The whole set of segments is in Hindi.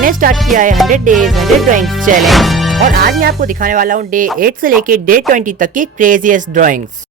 मैंने स्टार्ट किया है 100 डेज 100 ड्राइंग्स चैलेंज और आज मैं आपको दिखाने वाला हूँ डे 8 से लेके डे 20 तक की क्रेजीएस्ट ड्राइंग्स।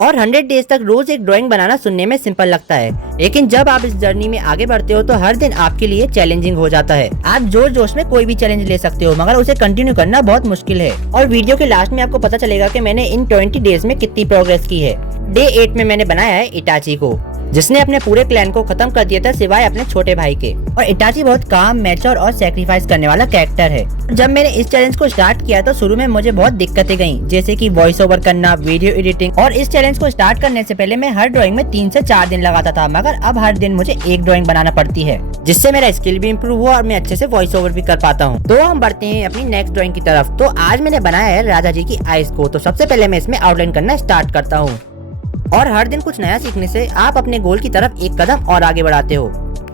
और 100 डेज तक रोज एक ड्राइंग बनाना सुनने में सिंपल लगता है, लेकिन जब आप इस जर्नी में आगे बढ़ते हो तो हर दिन आपके लिए चैलेंजिंग हो जाता है। आप जोश जोश में कोई भी चैलेंज ले सकते हो, मगर उसे कंटिन्यू करना बहुत मुश्किल है। और वीडियो के लास्ट में आपको पता चलेगा कि मैंने इन 20 डेज में कितनी प्रोग्रेस की है। डे 8 में मैंने बनाया है इटाची को, जिसने अपने पूरे क्लैन को खत्म कर दिया था सिवाय अपने छोटे भाई के। और इटाची बहुत काम, मैच्योर और सैक्रिफाइस करने वाला कैरेक्टर है। जब मैंने इस चैलेंज को स्टार्ट किया तो शुरू में मुझे बहुत दिक्कतें गईं, जैसे कि वॉइस ओवर करना, वीडियो एडिटिंग। और इस चैलेंज को स्टार्ट करने से पहले मैं हर ड्राइंग में 3 से 4 दिन लगाता था, मगर अब हर दिन मुझे एक ड्राइंग बनाना पड़ती है, जिससे मेरा स्किल भी इम्प्रूव हुआ और मैं अच्छे से वॉइस ओवर भी कर पाता हूँ। तो हम बढ़ते हैं अपनी नेक्स्ट ड्राइंग की तरफ। तो आज मैंने बनाया है राजा जी की आइस को। तो सबसे पहले मैं इसमें आउटलाइन करना स्टार्ट करता हूँ। और हर दिन कुछ नया सीखने से आप अपने गोल की तरफ एक कदम और आगे बढ़ाते हो।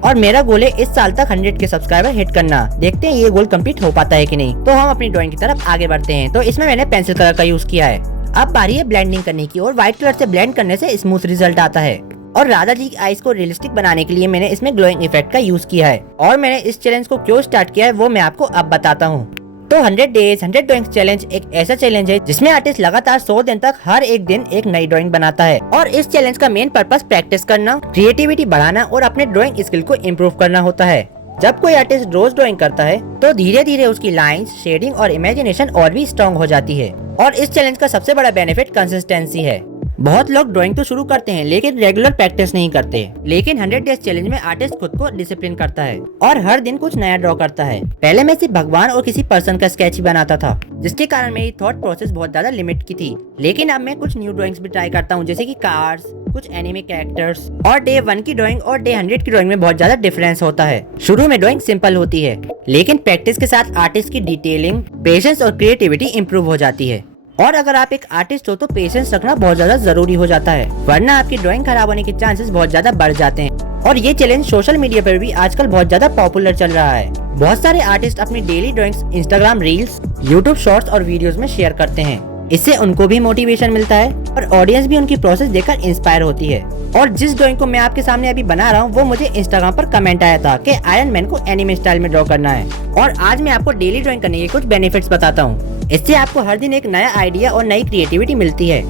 और मेरा गोल है इस साल तक 100 के सब्सक्राइबर हिट करना। देखते हैं ये गोल कंप्लीट हो पाता है कि नहीं। तो हम अपनी ड्राइंग की तरफ आगे बढ़ते हैं। तो इसमें मैंने पेंसिल कलर का यूज किया है। अब बारी है ब्लेंडिंग करने की, और व्हाइट कलर से ब्लेंड करने से स्मूथ रिजल्ट आता है। और राधा जी की आइस को रियलिस्टिक बनाने के लिए मैंने इसमें ग्लोइंग इफेक्ट का यूज किया है। और मैंने इस चैलेंज को क्यों स्टार्ट किया है वो मैं आपको अब बताता हूँ। तो 100 डेज 100 ड्राइंग्स चैलेंज एक ऐसा चैलेंज है जिसमें आर्टिस्ट लगातार 100 दिन तक हर एक दिन एक नई ड्राइंग बनाता है। और इस चैलेंज का मेन पर्पस प्रैक्टिस करना, क्रिएटिविटी बढ़ाना और अपने ड्राइंग स्किल को इम्प्रूव करना होता है। जब कोई आर्टिस्ट रोज ड्राइंग करता है तो धीरे धीरे उसकी लाइंस, शेडिंग और इमेजिनेशन और भी स्ट्रॉन्ग हो जाती है। और इस चैलेंज का सबसे बड़ा बेनिफिट कंसिस्टेंसी है। बहुत लोग ड्राइंग तो शुरू करते हैं लेकिन रेगुलर प्रैक्टिस नहीं करते। लेकिन 100 डेज चैलेंज में आर्टिस्ट खुद को डिसिप्लिन करता है और हर दिन कुछ नया ड्रॉ करता है। पहले मैं सिर्फ भगवान और किसी पर्सन का स्केच ही बनाता था, जिसके कारण मेरी थॉट प्रोसेस बहुत ज्यादा लिमिट की थी। लेकिन अब मैं कुछ न्यू ड्राइंग्स भी ट्राई करता हूँ, जैसे कि कार्स, कुछ एनिमे कैरेक्टर्स। और डे 1 की ड्राइंग और डे 100 की ड्राइंग में बहुत ज्यादा डिफरेंस होता है। शुरू में ड्राइंग सिंपल होती है, लेकिन प्रैक्टिस के साथ आर्टिस्ट की डिटेलिंग, पेशेंस और क्रिएटिविटी इम्प्रूव हो जाती है। और अगर आप एक आर्टिस्ट हो तो पेशेंस रखना बहुत ज्यादा जरूरी हो जाता है, वरना आपकी ड्राइंग खराब होने के चांसेस बहुत ज्यादा बढ़ जाते हैं। और ये चैलेंज सोशल मीडिया पर भी आजकल बहुत ज्यादा पॉपुलर चल रहा है। बहुत सारे आर्टिस्ट अपनी daily drawings Instagram reels, YouTube shorts और वीडियोस में शेयर करते हैं। इससे उनको भी मोटिवेशन मिलता है और ऑडियंस भी उनकी प्रोसेस देखकर इंस्पायर होती है। और जिस ड्राइंग को मैं आपके सामने अभी बना रहा हूँ वो मुझे इंस्टाग्राम पर कमेंट आया था कि आयरन मैन को एनिमे स्टाइल में ड्रॉ करना है। और आज मैं आपको डेली ड्राइंग करने के कुछ बेनिफिट्स बताता हूँ। इससे आपको हर दिन एक नया आइडिया और नई क्रिएटिविटी मिलती है।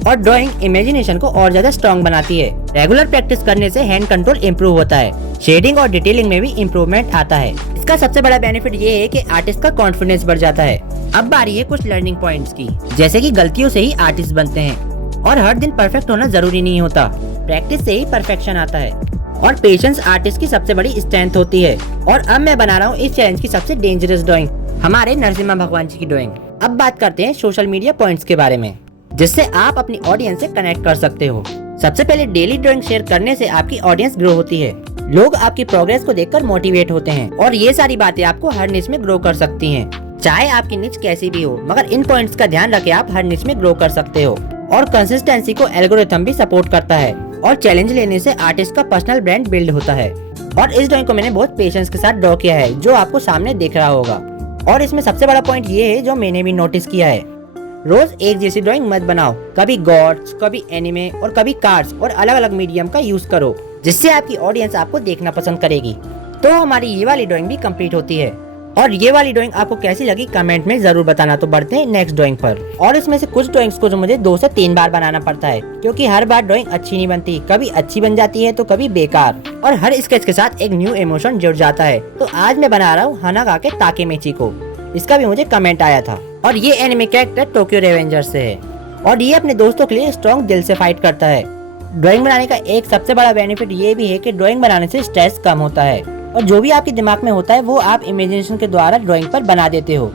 और ड्राइंग इमेजिनेशन को और ज्यादा स्ट्रॉन्ग बनाती है। रेगुलर प्रैक्टिस करने से हैंड कंट्रोल इम्प्रूव होता है, शेडिंग और डिटेलिंग में भी इम्प्रूवमेंट आता है। इसका सबसे बड़ा बेनिफिट ये है कि आर्टिस्ट का कॉन्फिडेंस बढ़ जाता है। अब बारी है कुछ लर्निंग पॉइंट्स की, जैसे कि गलतियों से ही आर्टिस्ट बनते हैं और हर दिन परफेक्ट होना जरूरी नहीं होता, प्रैक्टिस से ही परफेक्शन आता है। और पेशेंस आर्टिस्ट की सबसे बड़ी स्ट्रेंथ होती है। और अब मैं बना रहा हूँ इस चैलेंज की सबसे डेंजरस ड्राइंग, हमारे नरसिम्हा भगवान जी की ड्राइंग। अब बात करते हैं सोशल मीडिया पॉइंट्स के बारे में, जिससे आप अपनी ऑडियंस से कनेक्ट कर सकते हो। सबसे पहले डेली ड्राइंग शेयर करने से आपकी ऑडियंस ग्रो होती है। लोग आपकी प्रोग्रेस को देखकर मोटिवेट होते हैं और ये सारी बातें आपको हर निच में ग्रो कर सकती हैं। चाहे आपकी निच कैसी भी हो, मगर इन पॉइंट्स का ध्यान रखे आप हर निच में ग्रो कर सकते हो। और कंसिस्टेंसी को एल्गोरिथम भी सपोर्ट करता है। और चैलेंज लेने से आर्टिस्ट का पर्सनल ब्रांड बिल्ड होता है। और इस ड्राइंग को मैंने बहुत पेशेंस के साथ ड्रॉ किया है, जो आपको सामने दिख रहा होगा। और इसमें सबसे बड़ा पॉइंट ये है जो मैंने भी नोटिस किया है, रोज एक जैसी ड्राइंग मत बनाओ। कभी गॉड्स, कभी एनिमे और कभी कार्ड्स और अलग अलग मीडियम का यूज करो, जिससे आपकी ऑडियंस आपको देखना पसंद करेगी। तो हमारी ये वाली ड्राइंग भी कंप्लीट होती है। और ये वाली ड्राइंग आपको कैसी लगी कमेंट में जरूर बताना। तो बढ़ते हैं नेक्स्ट ड्राइंग पर। और इसमें से कुछ ड्राइंग्स को जो मुझे 2 से 3 बार बनाना पड़ता है, क्योंकि हर बार ड्राइंग अच्छी नहीं बनती, कभी अच्छी बन जाती है तो कभी बेकार। और हर स्केच के साथ एक न्यू इमोशन जुड़ जाता है। तो आज मैं बना रहा हूँ हनागा के ताकेमेची को। इसका भी मुझे कमेंट आया था। और ये एनिमे कैरेक्टर टोक्यो रेवेंजर से है और ये अपने दोस्तों के लिए स्ट्रॉन्ग दिल से फाइट करता है। ड्राइंग बनाने का एक सबसे बड़ा बेनिफिट ये भी है कि ड्राइंग बनाने से स्ट्रेस कम होता है और जो भी आपके दिमाग में होता है वो आप इमेजिनेशन के द्वारा ड्राइंग पर बना देते हो।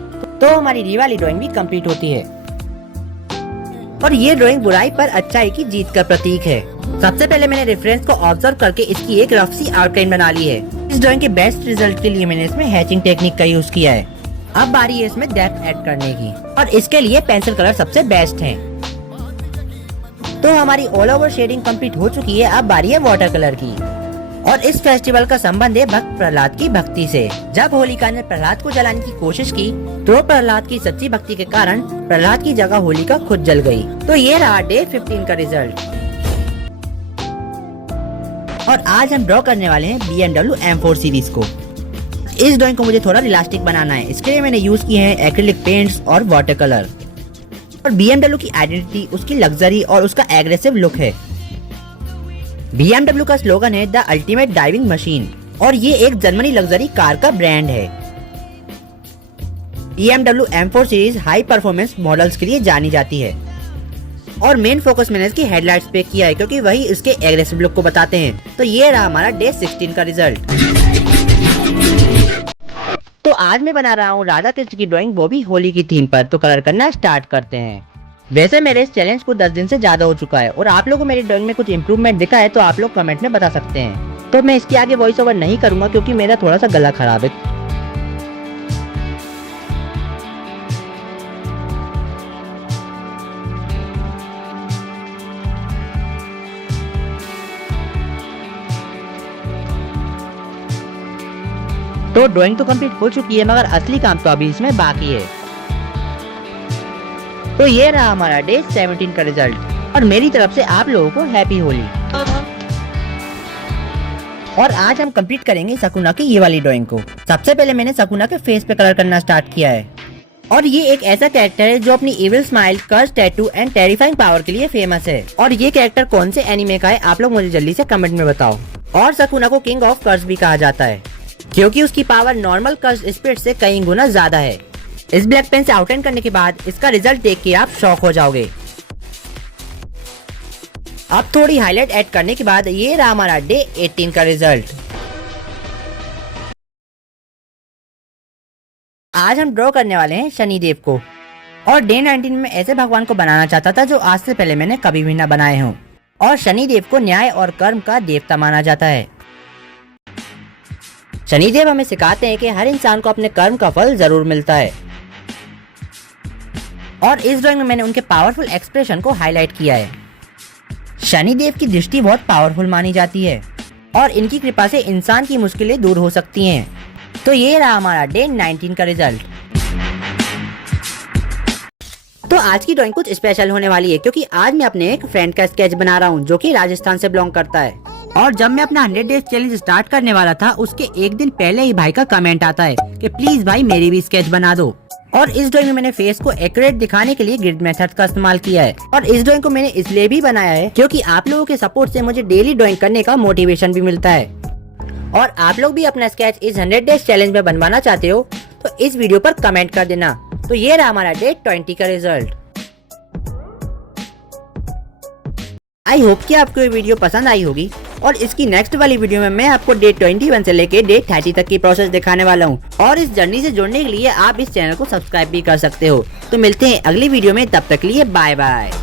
तो हमारी ये वाली ड्राइंग भी कंप्लीट होती है। और ये ड्राइंग बुराई पर अच्छाई की जीत का प्रतीक है। सबसे पहले मैंने रेफरेंस को ऑब्जर्व करके इसकी एक रफ सी आउटलाइन बना ली है। इस ड्राइंग के बेस्ट रिजल्ट के लिए मैंने इसमें हैचिंग टेक्निक का यूज किया है। अब बारी है इसमें डेप्थ ऐड करने की, और इसके लिए पेंसिल कलर सबसे बेस्ट है। तो हमारी ऑल ओवर शेडिंग कंप्लीट हो चुकी है। अब बारी है वाटर कलर की। और इस फेस्टिवल का संबंध है भक्त प्रहलाद की भक्ति से। जब होलिका ने प्रहलाद को जलाने की कोशिश की तो प्रहलाद की सच्ची भक्ति के कारण प्रहलाद की जगह होलिका खुद जल गई। तो ये रहा डे 15 का रिजल्ट। और आज हम ड्रॉ करने वाले हैं BMW M4 सीरीज को। इस ड्राइंग को मुझे थोड़ा रियलिस्टिक बनाना है, इसके लिए मैंने यूज किए हैं एक्रिलिक पेंट्स और वाटर कलर। और BMW की आइडेंटिटी उसकी लग्जरी और उसका एग्रेसिव लुक है। BMW का स्लोगन है द अल्टीमेट ड्राइविंग मशीन और ये एक जर्मनी लग्जरी कार का ब्रांड है। BMW M4 series high performance models के लिए जानी जाती है और मेन फोकस मैंने इसकी हेडलाइट्स पे किया है क्योंकि वही इसके एग्रेसिव लुक को बताते हैं। तो ये रहा हमारा डे 16 का रिजल्ट। तो आज मैं बना रहा हूँ राधा कृष्ण की ड्राइंग, वो भी होली की थीम पर। तो कलर करना स्टार्ट करते हैं। वैसे मेरे इस चैलेंज को 10 दिन से ज्यादा हो चुका है और आप लोगों को मेरी ड्राइंग में कुछ इंप्रूवमेंट दिखा है तो आप लोग कमेंट में बता सकते हैं। तो मैं इसके आगे वॉइस ओवर नहीं करूंगा क्योंकि मेरा थोड़ा सा गला खराब है। तो ड्राइंग तो कंप्लीट हो चुकी है मगर असली काम तो अभी इसमें बाकी है। तो ये रहा हमारा डे 17 का रिजल्ट और मेरी तरफ से आप लोगों को हैप्पी होली। और आज हम कंप्लीट करेंगे शकुना की ये वाली ड्राइंग को। सबसे पहले मैंने शकुना के फेस पे कलर करना स्टार्ट किया है और ये एक ऐसा कैरेक्टर है जो अपनी evil smile, curse, tattoo and terrifying power के लिए फेमस है। और ये कैरेक्टर कौन से एनिमे का है आप लोग मुझे जल्दी से कमेंट में बताओ। और शकुना को किंग ऑफ कर्स भी कहा जाता है क्योंकि उसकी पावर नॉर्मल कर्स स्पिरिट से कई गुना ज्यादा है। इस ब्लैक पेन से आउटलाइन करने के बाद इसका रिजल्ट देख के आप शॉक हो जाओगे। अब थोड़ी हाईलाइट ऐड करने के बाद ये रहा हमारा डे 18 का रिजल्ट। आज हम ड्रॉ करने वाले हैं शनिदेव को और डे 19 में ऐसे भगवान को बनाना चाहता था जो आज से पहले मैंने कभी भी ना बनाए हों। और शनिदेव को न्याय और कर्म का देवता माना जाता है। शनिदेव हमें सिखाते हैं कि हर इंसान को अपने कर्म का फल जरूर मिलता है। और इस ड्राइंग में मैंने उनके पावरफुल एक्सप्रेशन को हाईलाइट किया है। शनिदेव की दृष्टि बहुत पावरफुल मानी जाती है और इनकी कृपा से इंसान की मुश्किलें दूर हो सकती हैं। तो ये रहा हमारा डे 19 का रिजल्ट। तो आज की ड्राइंग कुछ स्पेशल होने वाली है क्योंकि आज मैं अपने एक फ्रेंड का स्केच बना रहा हूँ जो कि राजस्थान से बिलोंग करता है। और जब मैं अपना 100 डेज चैलेंज स्टार्ट करने वाला था उसके एक दिन पहले ही भाई का कमेंट आता है कि प्लीज भाई मेरी भी स्केच बना दो। और इस ड्राइंग में मैंने फेस को एक्यूरेट दिखाने के लिए ग्रिड मेथड का इस्तेमाल किया है। और इस ड्राइंग को मैंने इसलिए भी बनाया है क्योंकि आप लोगों के सपोर्ट से मुझे डेली ड्राइंग करने का मोटिवेशन भी मिलता है। और आप लोग भी अपना स्केच इस 100 डेज चैलेंज में बनवाना चाहते हो तो इस वीडियो पर कमेंट कर देना। तो ये रहा हमारा डे 20 का रिजल्ट। आई होप कि आपको ये वीडियो पसंद आई होगी और इसकी नेक्स्ट वाली वीडियो में मैं आपको डे 21 से लेके डे 30 तक की प्रोसेस दिखाने वाला हूँ। और इस जर्नी से जुड़ने के लिए आप इस चैनल को सब्सक्राइब भी कर सकते हो। तो मिलते हैं अगली वीडियो में, तब तक के लिए बाय बाय।